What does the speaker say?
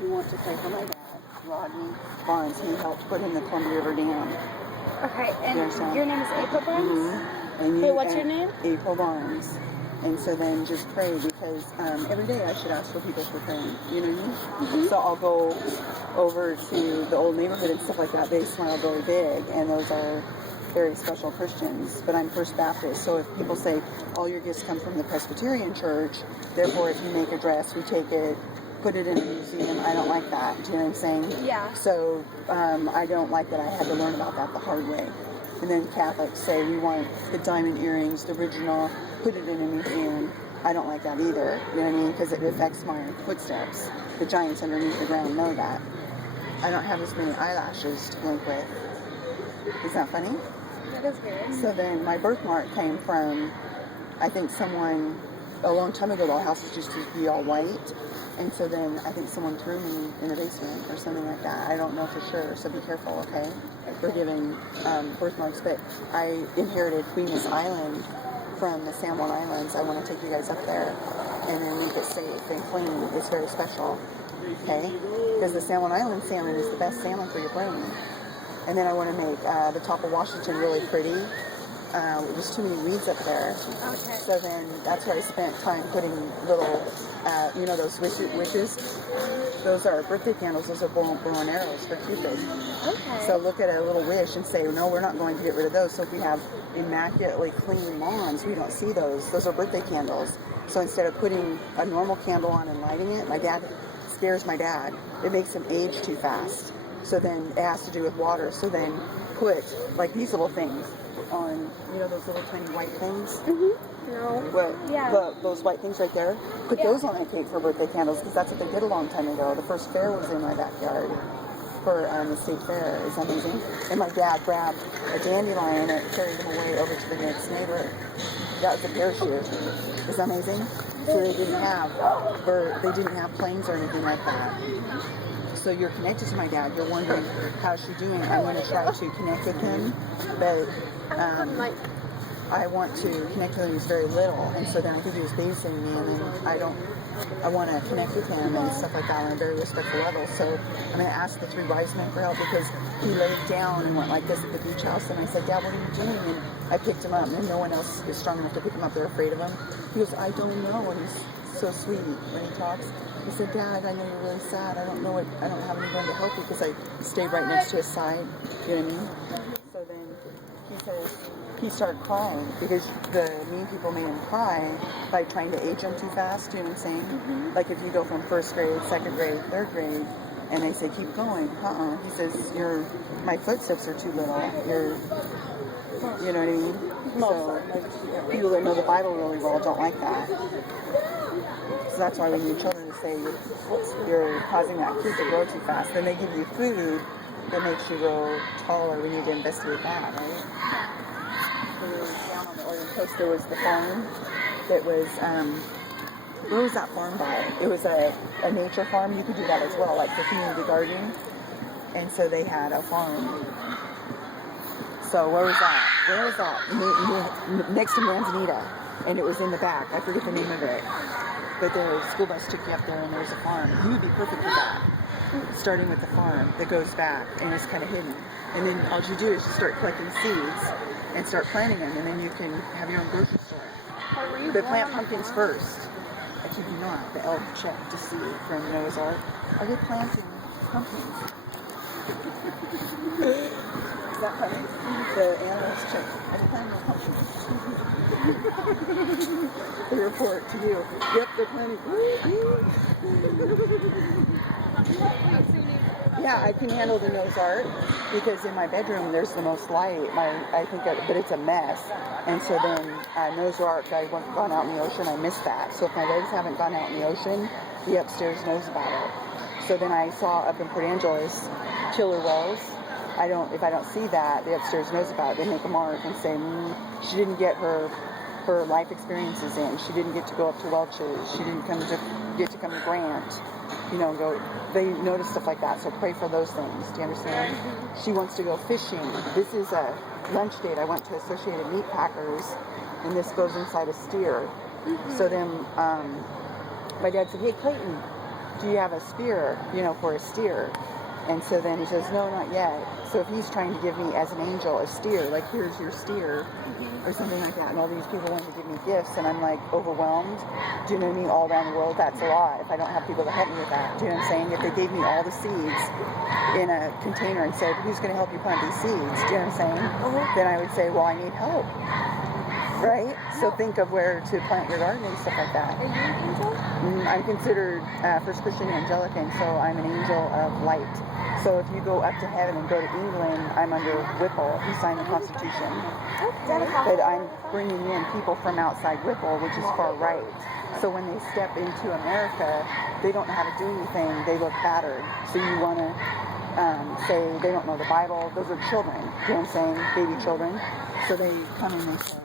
you want to pray for my dad, Rodney Barnes. He helped put in the Columbia River Dam. Okay, and your name is April Barnes? Mm-hmm. And wait, what's your name? April Barnes. And so then just pray, because every day I should ask for people for praying. You know what I mean? Mm-hmm. So I'll go over to the old neighborhood and stuff like that. They smile very big, and those are very special Christians. But I'm First Baptist, so if people say all your gifts come from the Presbyterian Church, therefore if you make a dress, we take it, put it in a museum. I don't like that. Do you know what I'm saying? Yeah. So I don't like that I had to learn about that the hard way. And then Catholics say we want the diamond earrings, the original, put it in a museum. I don't like that either. You know what I mean? Because it affects my footsteps. The giants underneath the ground know that. I don't have as many eyelashes to blink with. Is that funny? That is weird. So then my birthmark came from, I think someone, a long time ago, the houses used to be all white. And so then I think someone threw me in the basement or something like that. I don't know for sure, so be careful, okay? For giving birthmarks. But I inherited Queen's Island from the San Juan Islands. I want to take you guys up there and then make it safe and clean. It's very special, okay? Because the San Juan Island salmon is the best salmon for your brain. And then I want to make the top of Washington really pretty. There's too many weeds up there. Okay. So then that's where I spent time putting little, those wishes. Those are birthday candles. Those are bow and arrows for Cupid. Okay. So look at a little wish and say, no, we're not going to get rid of those. So if we have immaculately clean lawns, we don't see those. Those are birthday candles. So instead of putting a normal candle on and lighting it, my dad scares my dad. It makes him age too fast. So then it has to do with water. So then put like these little things on, those little tiny white things. Mm-hmm. No. Well, yeah. Those white things right there. Put those on a cake for birthday candles, because that's what they did a long time ago. The first fair was in my backyard for the state fair. It's amazing. And my dad grabbed a dandelion and carried him away over to the next neighbor. That was a parachute. Is that amazing? So they didn't have planes or anything like that. So you're connected to my dad. You're wondering, how's she doing? I'm going to try to connect with him, but I want to connect with him. He's very little, and so then I think he was babysitting me, and then I want to connect with him and stuff like that on a very respectful level. So I'm going to ask the three wise men for help, because he laid down and went like this at the beach house, and I said, Dad, what are you doing? And I picked him up, and no one else is strong enough to pick him up. They're afraid of him. He goes, I don't know, and he's so sweet when he talks. He said, Dad, I know you're really sad. I don't have anyone to help you, because I stayed right next to his side. You know what I mean? So then he started crying, because the mean people made him cry by trying to age him too fast. You know what I'm saying? Mm-hmm. Like if you go from first grade, second grade, third grade, and they say, keep going. He says, my footsteps are too little. You know what I mean? So people that know the Bible really well don't like that. So that's why we need children to say you're causing that kid to grow too fast. Then they give you food that makes you grow taller. We need to investigate that, right? Down on the Oregon coast, there was the farm that was, where was that farm by? It was a nature farm. You could do that as well, like for community gardening. And so they had a farm. So where was that? Next to Manzanita. And it was in the back. I forget the name of it. But the school bus took you up there, and there's a farm. You would be perfect for that. Starting with the farm that goes back, and it's kind of hidden. And then all you do is you start collecting seeds and start planting them, and then you can have your own grocery store. But plant pumpkins first. I kid you not. The elf checked to see from Noah's Ark. Are they planting pumpkins? Is that funny? The animals check. Are they planting pumpkins? They report to you. Yep, they're planting. Yeah, I can handle the Noah's Ark, because in my bedroom there's the most light. But it's a mess. And so then Noah's Ark, I went gone out in the ocean. I missed that. So if my legs haven't gone out in the ocean, the upstairs knows about it. So then I saw up in Port Angeles killer whales. If I don't see that, the upstairs knows about it. They make a mark and say, she didn't get her life experiences in. She didn't get to go up to Welch's. She didn't get to come to Grant. They notice stuff like that. So pray for those things. Do you understand? She wants to go fishing. This is a lunch date. I went to Associated Meat Packers, and this goes inside a steer. So then my dad said, hey, Clayton, do you have a spear, for a steer? And so then he says, no, not yet. So if he's trying to give me as an angel a steer, like here's your steer, or something like that, and all these people want to give me gifts, and I'm like overwhelmed, do you know what I mean, all around the world, that's a lot. If I don't have people to help me with that, do you know what I'm saying? If they gave me all the seeds in a container and said, who's going to help you plant these seeds, do you know what I'm saying? Then I would say, well, I need help. Right? So think of where to plant your garden and stuff like that. Are you an angel? I'm considered First Christian Angelic, and so I'm an angel of light. So if you go up to heaven and go to England, I'm under Whipple. He signed the Constitution. Okay. But I'm bringing in people from outside Whipple, which is far right. So when they step into America, they don't know how to do anything. They look battered. So you want to say they don't know the Bible. Those are children. You know what I'm saying? Baby children. So they come and they say,